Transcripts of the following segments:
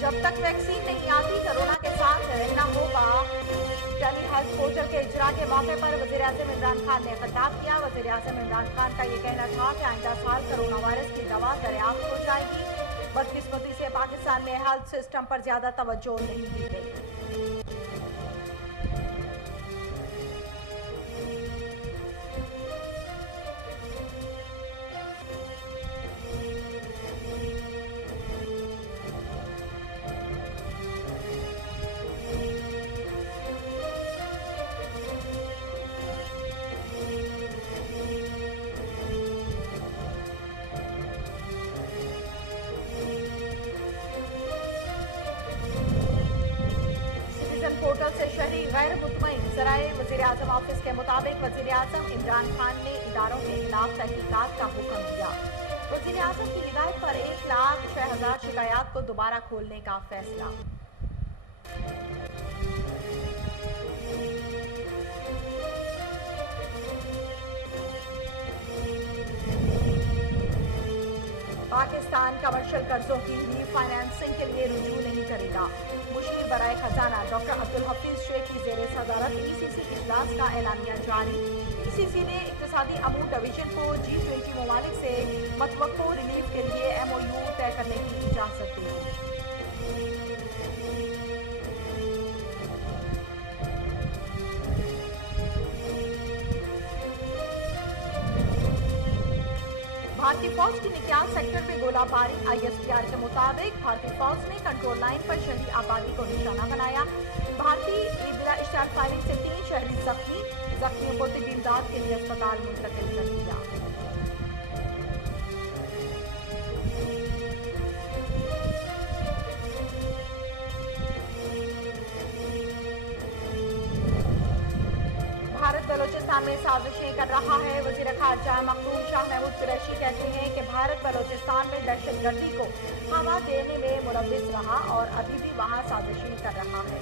जब तक वैक्सीन नहीं आती कोरोना के साथ रहना होगा। टेली हेल्थ पोर्टल के इजरा के मौके पर वज़ीर-ए-आज़म इमरान खान ने खिताब किया। वज़ीर-ए-आज़म इमरान खान का ये कहना था कि आइंदा साल कोरोना वायरस की दवा दरियाफ्त हो जाएगी। बदकिस्मती से पाकिस्तान में हेल्थ सिस्टम पर ज्यादा तवज्जो नहीं दी गई। पोर्टल से शहरी गैर मुतमईन ज़राए वज़ीर-ए-आज़म ऑफिस के मुताबिक वज़ीर-ए-आज़म इमरान खान ने इदारों के खिलाफ तहकीकात का हुक्म दिया। वज़ीर-ए-आज़म की हिदायत पर 1,06,000 शिकायत को दोबारा खोलने का फैसला। पाकिस्तान कमर्शियल कर्जों की रीफाइनेंसिंग के लिए रुजू नहीं करेगा। मुशीर बराए खजाना डॉक्टर अब्दुल हफीज शेख की जेर सदारत ईसीसी इजलास का एलानिया जारी। ईसीसी ने इक्तिसादी अमूर डिवीजन को G20 ममालिक से मतवक्को रिलीफ के लिए MOU तय करने की इजाजत दी। भारतीय फौज की निक्याल सेक्टर पे गोलाबारी। ISPR के मुताबिक भारतीय फौज ने कंट्रोल लाइन पर शहरी आबादी को निशाना बनाया। भारतीय बिला इश्ताल फायरिंग से 3 शहरी जख्मियों को तिब्बी इमदाद के लिए अस्पताल मुंतकिल कर दिया। बलोचिस्तान में साजिशें कर रहा है। वज़ीर ख़ारजा मखदूम शाह महमूद कुरैशी कहते हैं कि भारत बलोचिस्तान में दहशतगर्दी को हवा देने में मुलव्विस रहा और अभी भी वहां साजिशें कर रहा है।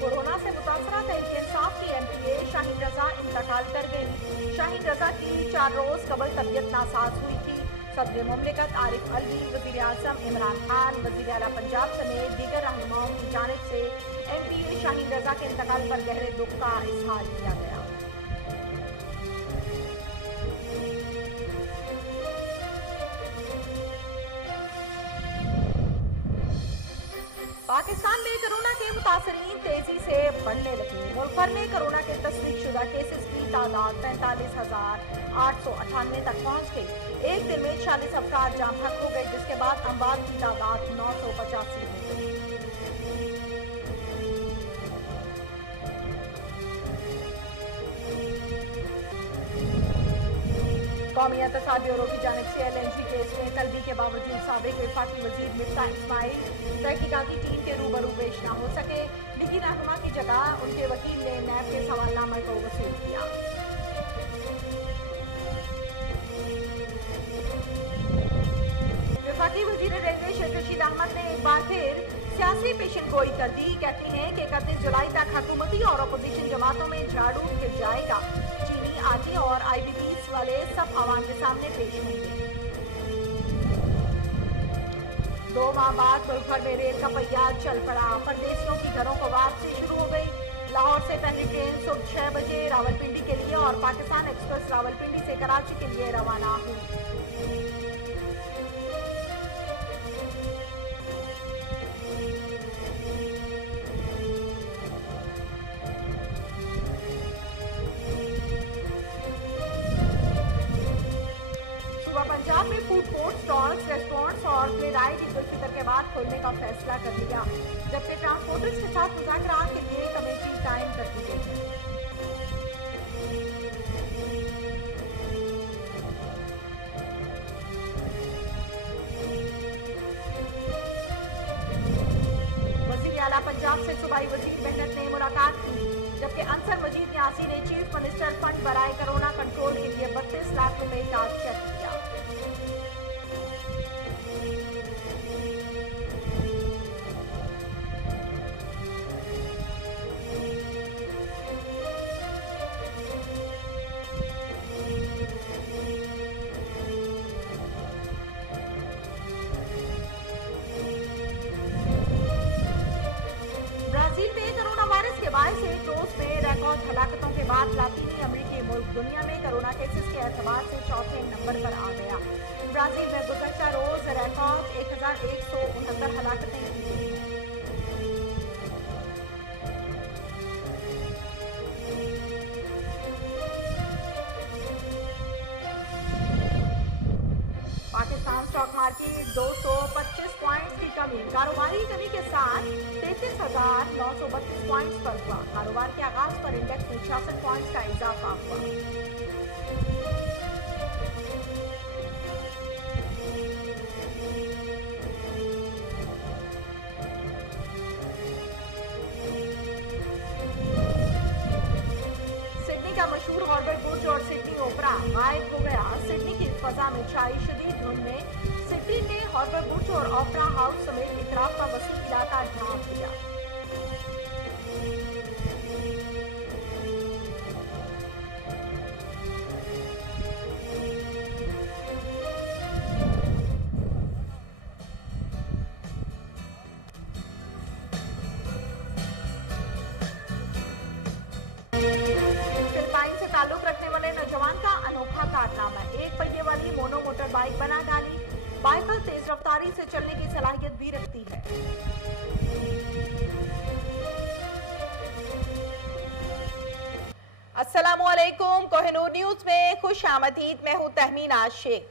कोरोना से मुतासरा तहरीक इंसाफ की MPA शाहीन रजा इंतकाल कर गई। शाहीन रजा की 4 रोज कबल तबीयत नासाज हुई थी। सदर मुमलिकत आरिफ अलवी, वज़ीर-ए-आज़म इमरान खान, वज़ीर आला पंजाब समेत दीगर रहनुमाओं की जानिब से MPA शाहीन रजा के इंतकाल पर गहरे दुख का इजहार किया गया। पाकिस्तान में कोरोना के मुतासरीन तेजी से बढ़ने लगे। मुल्क भर में कोरोना के तस्दीकशुदा केसेस की तादाद 45,898 तक पहुंच गई। एक दिन में 46 अफराद जाम हक हो गए, जिसके बाद अमवात की तादाद 985 हो गई। कौमी एहतसाब ब्यूरो की जानिब से LNG केस में तलबी के बावजूद साबिक वफाकी वजीर मिफ्ताह इस्माइल तहकीकाती टीम के रूबरू पेश न हो सके। लीगी रहनुमा की जगह उनके वकील ने नैब के सवालनामे को वसूल किया। वफाकी वजीर रेलवे शेख रशीद अहमद ने एक बार फिर सियासी पेशन गोई कर दी। कहते हैं कि 31 जुलाई तक हुकूमती और अपोजिशन जमातों में झाड़ू गिर जाएगा। चीनी, आटे और IBPs वाले सब आवाम के सामने पेश होंगे। 2 माह बाद मुल्क भर में रेल का पहिया चल पड़ा। परदेशियों की घरों को वापसी शुरू हो गई। लाहौर से पहली ट्रेन सुबह 6 बजे रावलपिंडी के लिए और पाकिस्तान एक्सप्रेस रावलपिंडी से कराची के लिए रवाना हुई। पंजाब में फूड कोर्ट, स्टॉल्स, रेस्टोरेंट्स और प्लेराइड ईद उल फितर के बाद खोलने का फैसला कर लिया, जबकि ट्रांसपोर्टर्स के साथ मुज़ाकरात के लिए कमेटी कायम कर दी गई है। वज़ीर आला पंजाब से सूबाई वज़ीर मेहनत ने मुलाकात की, जबकि अंसर मजीद न्यासी ने चीफ मिनिस्टर फंड बराए कोरोना कंट्रोल के लिए 32 लाख रुपए का चेक दिया। रिकॉर्ड हलाकतों के बाद लातीनी अमेरिकी मुल्क दुनिया में कोरोना केसेस के एतबार से चौथे नंबर पर आ गया। ब्राजील में गुज़श्ता रोज रिकॉर्ड 1169 हलाकतें की गई। पाकिस्तान स्टॉक मार्केट 225 पॉइंट्स की कमी, कारोबारी कमी के साथ 33,932 पॉइंट्स पर हुआ। कारोबार के आगाज पर इंडेक्स में 66 पॉइंट्स का इजाफा हुआ। का मशहूर हॉर्बर बुर्ज और सिडनी ओपरा गायब हो गया। सिडनी की फजा में छाई शदीद धुंध में सिडनी ने हॉर्बर बुर्ज और ओपरा हाउस समेत इतराफ का वसी इलाका ढांक दिया। ताल्लुक रखने वाले नौजवान का अनोखा कारनामा, एक पहिए वाली मोनो मोटर बाइक बना डाली। बाइक तेज रफ्तारी से चलने की सलाहियत भी रखती है। अस्सलामुअलैकुम, कोहिनूर न्यूज में खुश आमदीद। मैं हूं तहमीना शेख।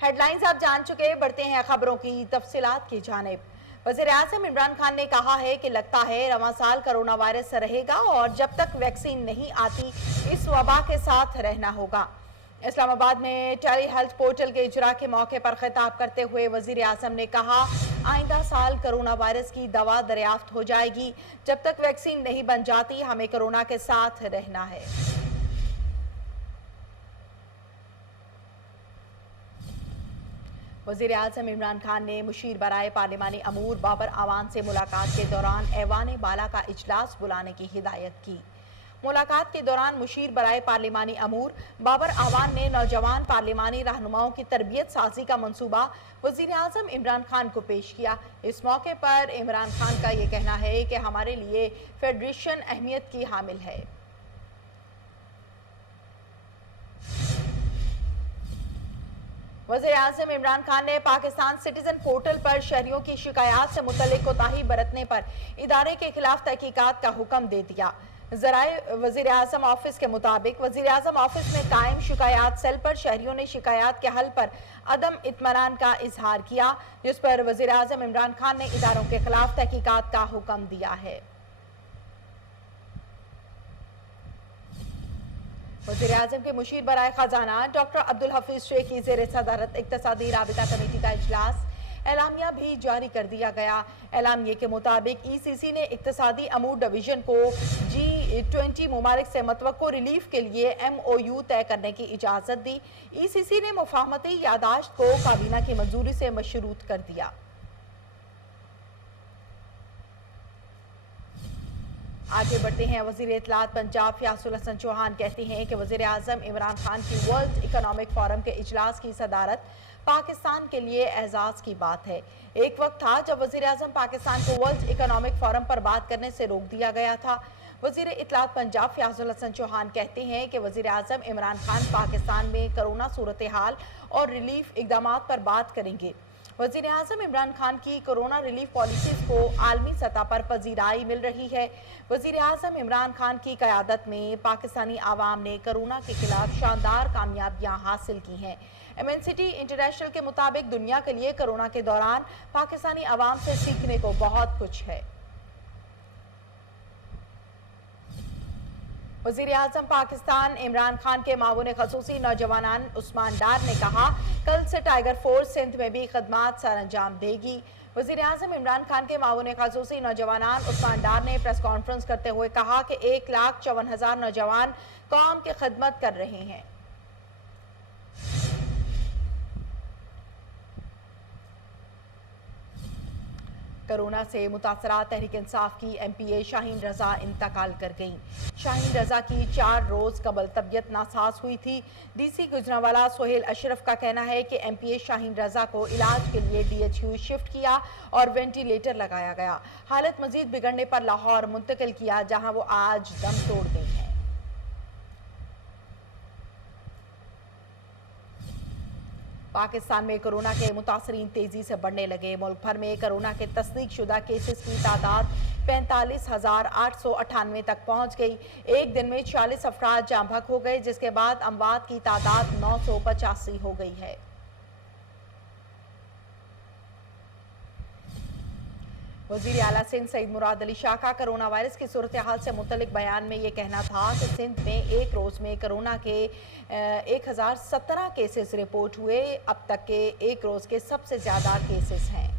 हेडलाइंस आप जान चुके, बढ़ते हैं खबरों की तफसीलात की जानिब। वज़ीर-ए-आज़म इमरान खान ने कहा है कि लगता है रवां साल कोरोना वायरस रहेगा और जब तक वैक्सीन नहीं आती इस वबा के साथ रहना होगा। इस्लामाबाद में टेली हेल्थ पोर्टल के इजरा के मौके पर खिताब करते हुए वज़ीर-ए-आज़म ने कहा, आइंदा साल कोरोना वायरस की दवा दरियाफ्त हो जाएगी। जब तक वैक्सीन नहीं बन जाती हमें कोरोना के साथ रहना है। वज़ीर-ए-आज़म इमरान खान ने मुशीर बराए पार्लिमानी अमूर बाबर आवान से मुलाकात के दौरान ऐवान बाला का इजलास बुलाने की हिदायत की। मुलाकात के दौरान मुशीर बराए पार्लिमानी अमूर बाबर आवान ने नौजवान पार्लिमानी रहनुमाओं की तरबियत साजी का मंसूबा वज़ीर-ए-आज़म इमरान खान को पेश किया। इस मौके पर इमरान खान का ये कहना है कि हमारे लिए फेडरेशन अहमियत की हामिल है। वज़ीर-ए-आज़म इमरान खान ने पाकिस्तान सिटीजन पोर्टल पर शहरियों की शिकायत से मुतल्लिक कोताही बरतने पर इदारे के खिलाफ तहकीकात का हुक्म दे दिया। ज़राए वज़ीर-ए-आज़म ऑफिस के मुताबिक वज़ीर-ए-आज़म ऑफिस में कायम शिकायत सेल पर शहरियों ने शिकायत के हल पर अदम इत्मीनान का इजहार किया, जिस पर वज़ीर-ए-आज़म इमरान खान ने इदारों के खिलाफ तहकीकात का हुक्म दिया है। वज़ीर-ए-आज़म के मुशीर बराए खजाना डॉक्टर अब्दुल हफीज शेख की ज़ेर सदारत इक्तसादी राबिता कमेटी का इजलास, एलामिया भी जारी कर दिया गया। एलामिया के मुताबिक ECC ने इक्तसादी अमूर डिवीजन को G20 ममालिक से मतवक्को रिलीफ के लिए MOU तय करने की इजाज़त दी। ECC ने मुफाहमती यादाश्त को काबीना की मंजूरी से मशरूत कर दिया। आगे बढ़ते हैं। वज़ीर इत्तलात पंजाब फयाजुल हसन चौहान कहते हैं कि वज़ीर-ए-आज़म इमरान खान की वर्ल्ड इकोनॉमिक फोरम के इजलास की सदारत पाकिस्तान के लिए एजाज़ की बात है। एक वक्त था जब वज़ीर-ए-आज़म पाकिस्तान को वर्ल्ड इकोनॉमिक फोरम पर बात करने से रोक दिया गया था। वज़ीर इत्तलात पंजाब फयाजुल हसन चौहान कहते हैं कि वज़ीर-ए-आज़म इमरान खान पाकिस्तान में कोरोना सूरत हाल और रिलीफ इकदाम पर बात करेंगे। वज़ीर-ए-आज़म इमरान खान की कोरोना रिलीफ पॉलिसीज़ को आलमी सतह पर पजीराई मिल रही है। वज़ीर-ए-आज़म इमरान खान की क़यादत में पाकिस्तानी आवाम ने कोरोना के खिलाफ शानदार कामयाबियाँ हासिल की हैं। एमएनसिटी इंटरनेशनल के मुताबिक दुनिया के लिए कोरोना के दौरान पाकिस्तानी आवाम से सीखने को बहुत कुछ है। वज़ीर-ए-आज़म पाकिस्तान इमरान खान के मावून ख़ुसूसी नौजवान उस्मान डार ने कहा, कल से टाइगर फोर्स सिंध में भी खदमात सर अंजाम देगी। वज़ीर-ए-आज़म इमरान खान के मावून ख़ुसूसी नौजवान उस्मान डार ने प्रेस कॉन्फ्रेंस करते हुए कहा कि 1,54,000 नौजवान कौम की खिदमत कर रहे हैं। कोरोना से मुतासरा तहरीक इंसाफ की MPA शाहीन रजा इंतकाल कर गई। शाहीन रजा की 4 रोज कबल तबीयत नासाज हुई थी। DC गुजरांवाला सोहेल अशरफ का कहना है कि MPA शाहीन रजा को इलाज के लिए DHU शिफ्ट किया और वेंटिलेटर लगाया गया। हालत मजीद बिगड़ने पर लाहौर मुंतकिल किया, जहां वो आज दम तोड़ गई हैं। पाकिस्तान में कोरोना के मुतासरीन तेजी से बढ़ने लगे। मुल्क भर में कोरोना के तस्दीक शुदा केसेस की तादाद 45,898 तक पहुंच गई। एक दिन में 40 अफराद जाँ बहक हो गए, जिसके बाद अमवात की तादाद 985 हो गई है। वज़ीर आला सिंध सईद मुराद अली शाह का कोरोना वायरस की सूरत हाल से मुतल्लिक बयान में ये कहना था कि सिंध में एक रोज़ में कोरोना के 1017 केसेस रिपोर्ट हुए। अब तक के एक रोज़ के सबसे ज़्यादा केसेस हैं।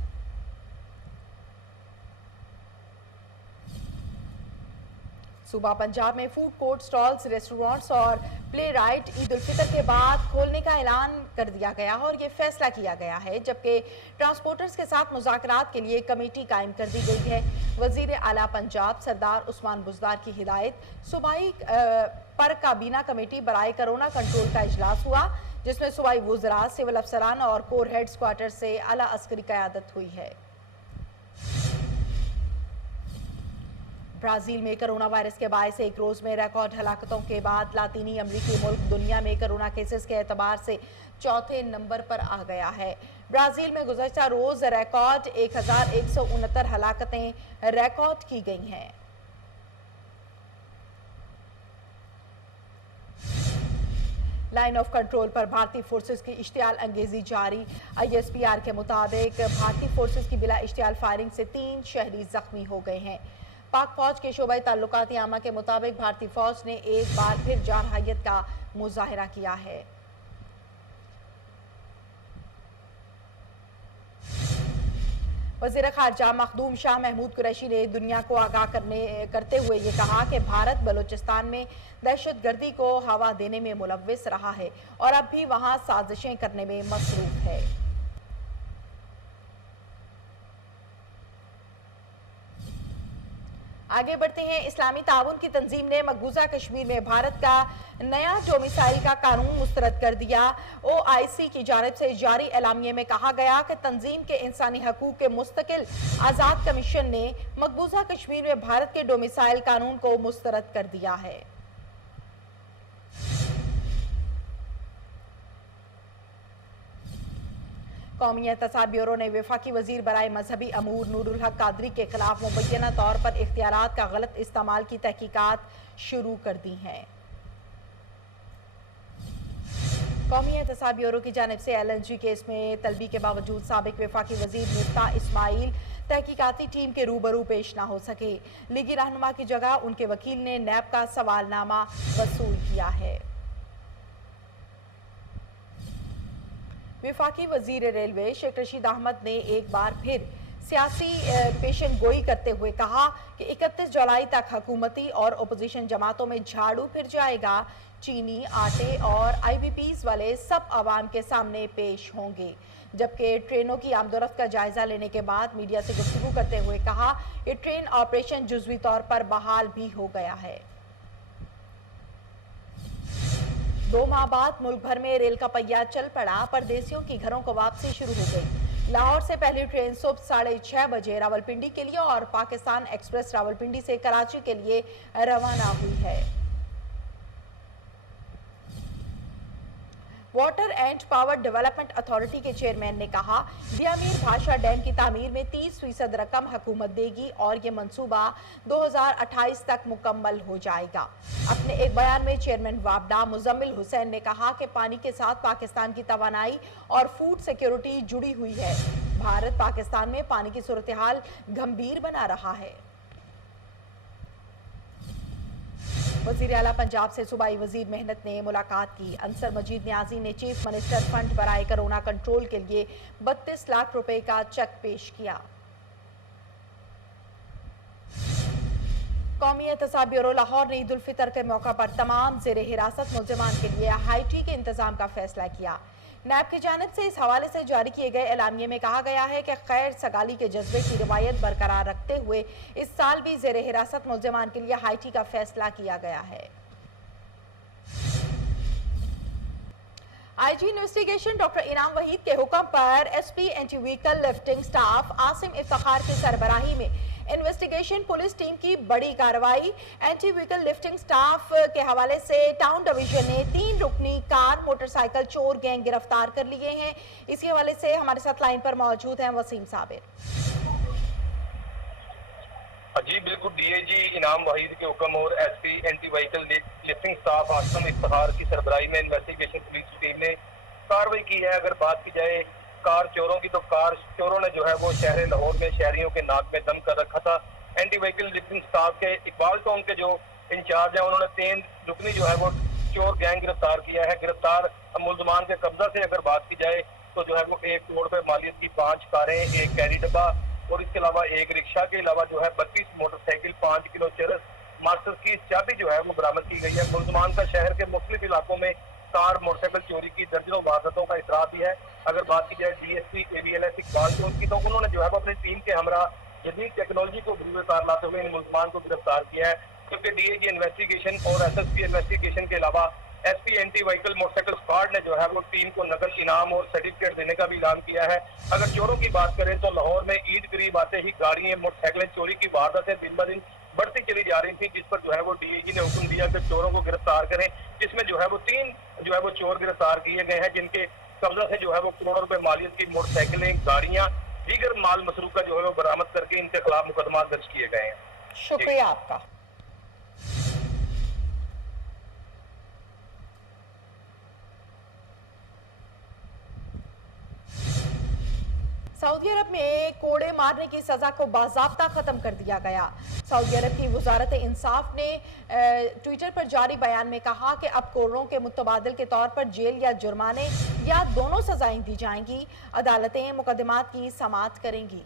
सूबा पंजाब में फूड कोर्ट, स्टॉल्स, रेस्टोरेंट्स और प्ले राइट ईद उल फितर के बाद खोलने का ऐलान कर दिया गया और ये फैसला किया गया है, जबकि ट्रांसपोर्टर्स के साथ मुज़ाकरात के लिए कमेटी कायम कर दी गई है। वज़ीर आला पंजाब सरदार उस्मान बुज़दार की हिदायत सूबाई पर काबीना कमेटी बराए कोरोना कंट्रोल का इजलास हुआ, जिसमें सूबाई वुज़रा, सिविल अफसरान और कोर हेड्स क्वार्टर से आला अस्करी क़यादत हुई है। ब्राज़ील में कोरोना वायरस के बायस एक रोज़ में रिकॉर्ड हलाकतों के बाद लातीनी अमरीकी मुल्क दुनिया में कोरोना केसेस के एतबार से चौथे नंबर पर आ गया है। ब्राज़ील में गुज़श्ता रोज़ रिकॉर्ड 1169 हलाकतें रिकॉर्ड की गई हैं। लाइन ऑफ कंट्रोल पर भारतीय फोर्सेस की इश्तियाल अंगेजी जारी। ISPR के मुताबिक भारतीय फोर्सेस की बिला इश्तियाल फायरिंग से 3 शहरी जख्मी हो गए हैं। पाक फौज के शोबाई ताल्लुकात आमा के मुताबिक भारतीय फौज ने एक बार फिर जारहायत का मुजाहिरा किया है। वज़ीर ख़ारजा मखदूम शाह महमूद कुरैशी ने दुनिया को आगाह करते हुए ये कहा कि भारत बलूचिस्तान में दहशतगर्दी को हवा देने में मुलव्विस रहा है और अब भी वहाँ साजिशें करने में मसरूफ है। आगे बढ़ते हैं। इस्लामी ताउन की तंजीम ने मकबूजा कश्मीर में भारत का नया डोमिसाइल का कानून मुस्तरद कर दिया। OIC की जानिब से जारी एलामिये में कहा गया कि तंजीम के इंसानी हकूक के मुस्तकिल आज़ाद कमीशन ने मकबूजा कश्मीर में भारत के डोमिसाइल कानून को मुस्तरद कर दिया है। कौमी एहतसाब ब्यूरो ने वफाकी वजीर बराए मजहबी अमूर नूरुल हक कादरी के खिलाफ मुबैना तौर पर इख्तियारात का गलत इस्तेमाल की तहकीकात शुरू कर दी हैं। कौमी एहतसाब ब्यूरो की जानिब से LNG केस में तलबी के बावजूद साबिक वफाकी वजीर मिफ्ता इस्माइल तहकीकाती टीम के रूबरू पेश ना हो सके। लीगी रहनुमा की जगह उनके वकील ने नैब का सवालनामा वसूल किया है। वफाकी वजीर रेलवे शेख रशीद अहमद ने एक बार फिर सियासी पेशन गोई करते हुए कहा कि 31 जुलाई तक हुकूमती और अपोजिशन जमातों में झाड़ू फिर जाएगा। चीनी, आटे और IBPs वाले सब आवाम के सामने पेश होंगे। जबकि ट्रेनों की आमदोरफ्त का जायजा लेने के बाद मीडिया से गुफ्तगू करते हुए कहा कि ट्रेन ऑपरेशन जुज़वी तौर पर बहाल भी हो गया है। 2 माह बाद मुल्क भर में रेल का पहिया चल पड़ा। परदेसियों की घरों को वापसी शुरू हो गई। लाहौर से पहली ट्रेन सुबह 6:30 बजे रावलपिंडी के लिए और पाकिस्तान एक्सप्रेस रावलपिंडी से कराची के लिए रवाना हुई है। Water and power development authority के चेयरमैन ने कहा, दियामीर भाषा डैम की तामीर में 30% रकम हुकूमत देगी और ये मंसूबा 2028 तक मुकम्मल हो जाएगा। अपने एक बयान में चेयरमैन वाबडा मुजम्मिल हुसैन ने कहा कि पानी के साथ पाकिस्तान की तवानाई और फूड सिक्योरिटी जुड़ी हुई है। भारत पाकिस्तान में पानी की सूरत हाल गंभीर बना रहा है। वज़ीर आला पंजाब से सूबाई वजीर मेहनत ने मुलाकात की। अंसर मजीद न्याजी ने चीफ मिनिस्टर फंड बराए कोरोना कंट्रोल के लिए 32 लाख रुपए का चेक पेश किया। कौमी एहतसाब ब्यूरो लाहौर ने ईद उल फितर के मौका पर तमाम ज़ेर हिरासत मुल्ज़िमान के लिए हाई टी के इंतजाम का फैसला किया। नैब की जानिब से इस हवाले से जारी किए गए एलामिये में कहा गया है कि खैर सगाली के जज्बे की रिवायत बरकरार रखते हुए इस साल भी ज़ेर हिरासत मुल्ज़िमान के लिए हाई टी का फैसला किया गया है। IG इन्वेस्टिगेशन डॉक्टर इनाम वहीद के हुक्म पर SP anti vehicle lifting staff Asim Iftikhar की सरबराही में इन्वेस्टिगेशन पुलिस टीम की बड़ी कार्रवाई। एंटी व्हीकल लिफ्टिंग स्टाफ के हवाले से टाउन डिवीजन ने 3 रुकनी कार मोटरसाइकिल चोर गैंग गिरफ्तार कर लिए हैं। इसी हवाले से हमारे साथ लाइन पर मौजूद हैं वसीम साबिर। जी बिल्कुल, डीआईजी इनाम वहीद के हुक्म और SP anti vehicle lifting staff Asim Iftikhar की सरबराही में इन्वेस्टिगेशन पुलिस टीम ने कार्रवाई की है। अगर बात की जाए कार चोरों की, तो कार चोरों ने जो है वो शहर लाहौर में शहरियों के नाक में दम कर रखा था। एंटी व्हीकल लिफ्टिंग स्टाफ के इकबाल टाउन के जो इंचार्ज है, उन्होंने 3 रुकनी जो है वो चोर गैंग गिरफ्तार किया है। गिरफ्तार मुलजमान के कब्जा से अगर बात की जाए तो जो है वो 1 करोड़ रुपए मालियत की 5 कारें, 1 कैरी डब्बा और इसके अलावा 1 रिक्शा के अलावा जो है 32 मोटरसाइकिल, 5 किलो चरस, मास्टर की चाबी जो है वो बरामद की गई है। मुलजमान का शहर के मुख्तलिफ इलाकों में कार मोटरसाइकिल चोरी की दर्जनों वारदातों का इतराफ भी है। अगर बात की जाए डीएसपी ABLS इकबाल टाउन की, तो उन्होंने जो है वो अपनी टीम के हमरा जदीद टेक्नोलॉजी को बरूए कार लाते हुए इन मुलजमान को गिरफ्तार किया है। क्योंकि डीएजी इन्वेस्टिगेशन और SSP इन्वेस्टिगेशन के अलावा SP anti vehicle motorcycle squad ने जो है वो टीम को नकद इनाम और सर्टिफिकेट देने का भी ऐलान किया है। अगर चोरों की बात करें तो लाहौर में ईद करीब आते ही गाड़ियां, मोटरसाइकिलें चोरी की वारदातें दिन ब दिन बढ़ती चली जा रही थी, जिस पर जो है वो डीआईजी ने हुक्म दिया कि चोरों को गिरफ्तार करें। जिसमें जो है वो 3 जो है वो चोर गिरफ्तार किए गए हैं, जिनके कब्जा से जो है वो करोड़ों रुपए मालियत की मोटरसाइकिलें, गाड़ियां, दीगर माल मसरूका जो है वो बरामद करके इनके खिलाफ मुकदमा दर्ज किए गए हैं। शुक्रिया आपका। सऊदी अरब में कोड़े मारने की सजा को बाज़ाब्ता खत्म कर दिया गया। सऊदी अरब की वजारत इंसाफ ने ट्विटर पर जारी बयान में कहा कि अब कोड़ों के मुतबादिल के तौर पर जेल या जुर्माने या दोनों सजाएं दी जाएंगी। अदालतें मुकदमात की समाअत करेंगी।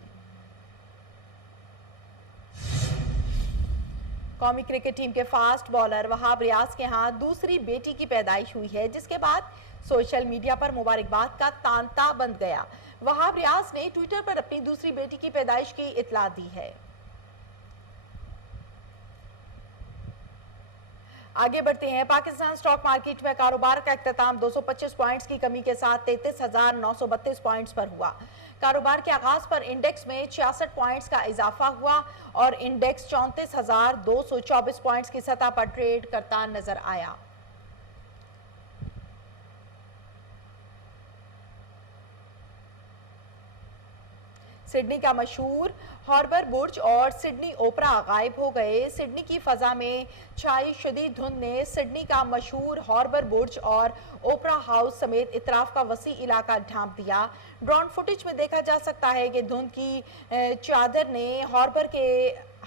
कौमी क्रिकेट टीम के फास्ट बॉलर वहाब रियाज के यहाँ दूसरी बेटी की पैदाइश हुई है, जिसके बाद सोशल मीडिया पर मुबारकबाद का तांता बंध गया। वहाब रियाज ने ट्विटर पर अपनी दूसरी बेटी की पैदाइश की इत्तला दी है। आगे बढ़ते हैं। पाकिस्तान स्टॉक मार्केट में कारोबार का इख्तिताम 225 पॉइंट्स की कमी के साथ 33,932 पॉइंट्स पर हुआ। कारोबार के आगाज पर इंडेक्स में 66 पॉइंट्स का इजाफा हुआ और इंडेक्स 34,224 पॉइंट्स की सतह पर ट्रेड करता नजर आया। सिडनी का मशहूर हार्बर बुर्ज और सिडनी ओपरा गायब हो गए। सिडनी की फजा में छाई शदीद धुंध ने सिडनी का मशहूर हार्बर बुर्ज और ओपरा हाउस समेत इतराफ का वसी इलाका ढांप दिया। ड्रोन फुटेज में देखा जा सकता है कि धुंध की चादर ने हार्बर के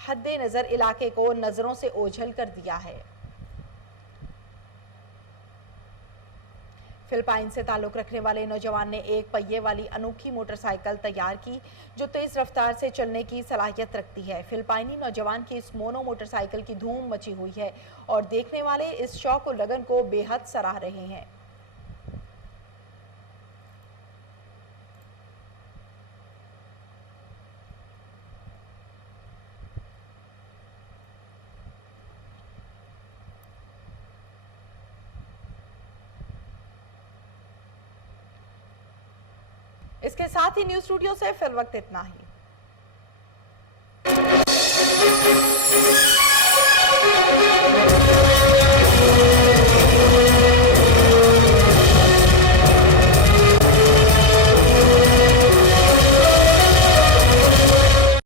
हद्दे नजर इलाके को नजरों से ओझल कर दिया है। फिलिपाइन से ताल्लुक रखने वाले नौजवान ने एक पहिए वाली अनोखी मोटरसाइकिल तैयार की जो तेज रफ्तार से चलने की सलाहियत रखती है। फिलिपाइनी नौजवान की इस मोनो मोटरसाइकिल की धूम मची हुई है और देखने वाले इस शौक और लगन को बेहद सराह रहे हैं। इसके साथ ही न्यूज़ स्टूडियो से फिल वक्त इतना ही।